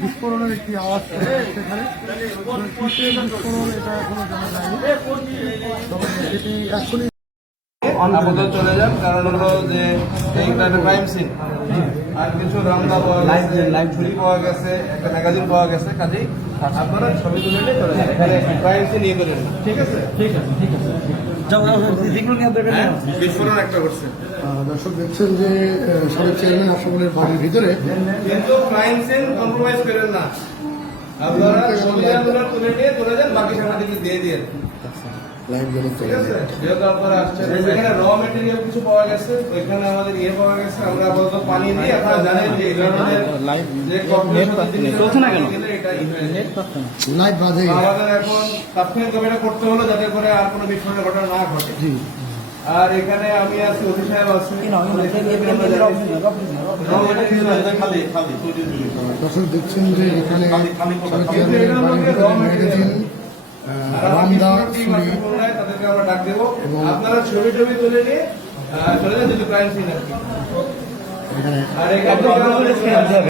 বিস্ফোরণের একটি আওয়াজ সেখানে বিস্ফোরণ এটা এখনও জানা যায়নি তবে এটি এখনই আপাতত চলে যান কারণ হলো যে এইটা একটা ক্রাইম সিন আর কিছু রামদা পাওয়া গেছে ছুরি পাওয়া গেছে একটা ম্যাগাজিন পাওয়া গেছে কাজেই আপনারা ছবি তুলে নিয়ে চলে যান ক্রাইম সিন নিয়ে চলে ঠিক আছে? হ্যাঁ, বিস্ফোরণ একটা করছে দর্শক দেখছেন যে সাবেক চেয়ারম্যান আশাফলের বাড়ির ভিতরে কিন্তু ক্রাইম সিন কম্প্রোমাইজ করেন না। আপনারা ছবি আন্দোলন তুলে নিয়ে চলে যান বাকি সাংবাদিককে দিয়ে দিয়ে। লাইভ জগৎ ঠিক আছে? যেহেতু আপনারা আসছেন এখানে র মেটেরিয়াল কিছু পাওয়া গেছে ওইখানে আমাদের ইয়ে পাওয়া গেছে আমরা আপাতত পানি দিয়ে আপনারা জানেন যে এই ধরনের যে কর্পোরেশন চলছে না কেন? এটা ই যায়। লাইভ বাজে আমাদের এখন তাৎক্ষণিকভাবে এটা করতে হলো যাতে করে আর কোনো বিস্ফোরণের ঘটনা না ঘটে। জি। আর এখানে আমি আছি অতি সাহেব আছি। দর্শক দেখছেন যে এখানে ম্যাগাজিন আপনারা ছবি টবি তুলে নিয়ে চলে যান যদি ক্রাইম সিন আর কি।